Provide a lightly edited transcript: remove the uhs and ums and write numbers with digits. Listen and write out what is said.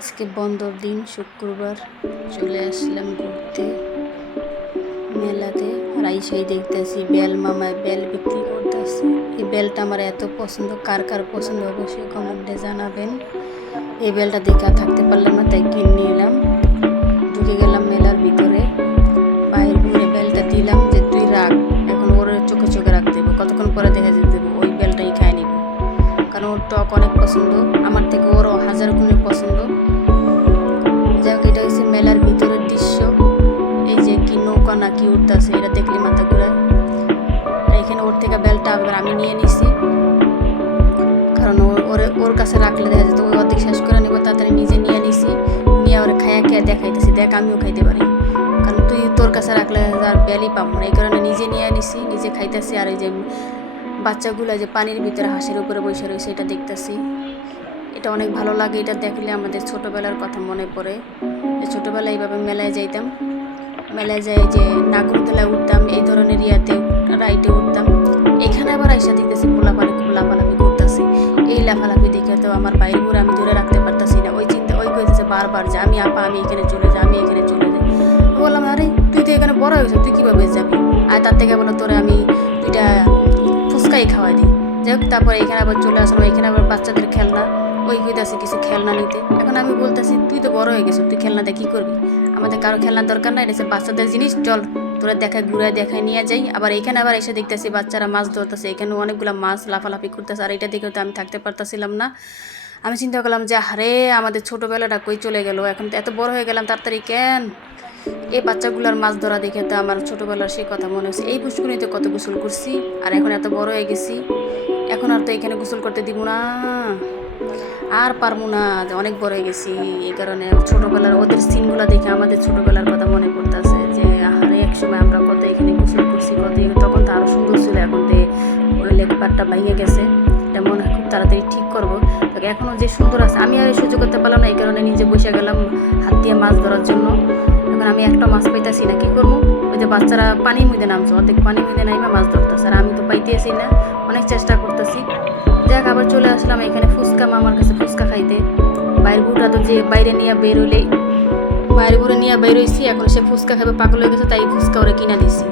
আজকে বন্ধর দিন শুক্রবার চলে আসলাম ঘুরতে মেলাতে। আর আইসাই দেখতেছি বেল মামায় বেল বিক্রি করতেছে। এই বেলটা আমার এত পছন্দ, কার কার পছন্দ অবশ্যই কমেন্টে জানাবেন। এই বেলটা দেখে আর থাকতে পারলাম না, তাই কিনে নিলাম। ঢুকে গেলাম মেলার ভিতরে, বাইরে ঘুরে বেলটা দিলাম যে তুই রাখ, এখন ওর চোখে চোখে রাখতে দেবো, কতক্ষণ পরে দেখা যেতে দেবো ওই বেলটাই খাই নিব, কারণ ওর টক অনেক পছন্দ, আমার থেকে ওরও হাজার গুণে পছন্দ। যাক, এটা হচ্ছে মেলার ভিতরের দৃশ্য। এই যে কি নৌকা না কি উঠতেছে, এটা দেখলে মাথা ঘুরায়। এখানে ওর থেকে বেলটা আবার আমি নিয়ে নিছি, কারণ ওর কাছে রাখলে দেখা যেত ওই অর্ধেক শেষ করে নেবো, তাড়াতাড়ি নিজে নিয়ে নিছি। নিয়ে ওরা খাইয়া খেয়ে দেখাইতেছি, দেখ আমিও খাইতে পারি, কারণ তুই তোর কাছে রাখলে আর বেলই পাবো না, এই কারণে নিজে নিয়ে নিছি, নিজে খাইতেছি। আর এই যে বাচ্চাগুলো যে পানির ভিতরে হাঁসের উপরে বসে রয়েছে, এটা দেখতেছি, এটা অনেক ভালো লাগে। এটা দেখলে আমাদের ছোটোবেলার কথা মনে পড়ে। ছোটোবেলায় এইভাবে মেলায় যাইতাম, মেলায় যাই যে নাগরদোলায় উঠতাম, এই ধরনের ইয়াতে রাইটে উঠতাম। এখানে আবার আইসা দেখতেছি পোলাপানি খুব লাফালাফি করতেছি। এই লাফালাফি দেখে তো আমার বাইরে ঘুরে আমি ধরে রাখতে পারতাছি না, ওই চিন্তা ওই কইতেছে বারবার যে আমি আপা আমি এখানে চলে যাই, আমি এখানে চলে যাই। বললাম আরে তুই তো এখানে বড় হয়ে গেছিস, তুই কীভাবে যাবি, আর তার থেকে বলো তোরে আমি দুইটা ফুচকাই খাওয়াই দিই। যাই হোক, তারপরে এখানে আবার চলে আসলাম, এখানে আবার বাচ্চাদের খেলনা, ওই কইতাছে কিছু খেলনা নিতে। এখন আমি বলতেছি তুই তো বড় হয়ে গেছিস, তুই খেলনা দিয়ে কী করবি, আমাদের কারো খেলনার দরকার নাই, এটা বাচ্চাদের জিনিস, চল তোরা দেখায় ঘুরায় দেখায় নিয়ে যাই। আবার এখানে আবার এসে দেখতেছি বাচ্চারা মাছ ধরতেছে, এখানে অনেকগুলো মাছ লাফালাফি করতেছে। আর এটা দেখে তো আমি থাকতে পারতেছিলাম না, আমি চিন্তা করলাম যে আরে আমাদের ছোটোবেলাটা কই চলে গেল, এখন তো এত বড় হয়ে গেলাম তাড়াতাড়ি কেন। এই বাচ্চাগুলোর মাছ ধরা দেখে তো আমার ছোটোবেলার সেই কথা মনে হচ্ছে, এই পুষ্করিণীতে কত গোসল করছি, আর এখন এত বড় হয়ে গেছি, এখন আর তো এখানে গোসল করতে দিব না, আর পারবো না, অনেক বড় হয়ে গেছি। এই কারণে ছোটোবেলার ওদের সিনগুলো দেখে আমাদের ছোটোবেলার কথা মনে পড়তেছে, যে আরে এক সময় আমরা কত এখানে গোসল করছি, কত তখন তো আরও সুন্দর ছিল, এখন তো ওই লেকপাটটা ভেঙে গেছে, এটা মনে হয় খুব তাড়াতাড়ি ঠিক করবো। তবে এখনও যে সুন্দর আছে, আমি আর সহ্য করতে পারলাম না, এই কারণে নিজে বসে গেলাম হাত দিয়ে মাছ ধরার জন্য। এখন আমি একটা মাছ পাইতেছি না, কী করবো, ওই যে বাচ্চারা পানির মধ্যে নামছে, অর্ধেক পানির মধ্যে নাইমা মাছ ধরতেছে, আর আমি তো পাইতেছি না, অনেক চেষ্টা করতেছি। যাক, আবার চলে আসলাম এখানে ফুচকা মামার কাছে ফুচকা খাইতে। বাইরের বুড়া তো যে বাইরে নিয়ে বেরোলেই বাইরে বুড়ে নিয়ে বেরোইছি, এখন সে ফুচকা খাবে পাগল হয়ে গেছে, তাই ফুচকা ওরা কিনা দিছি।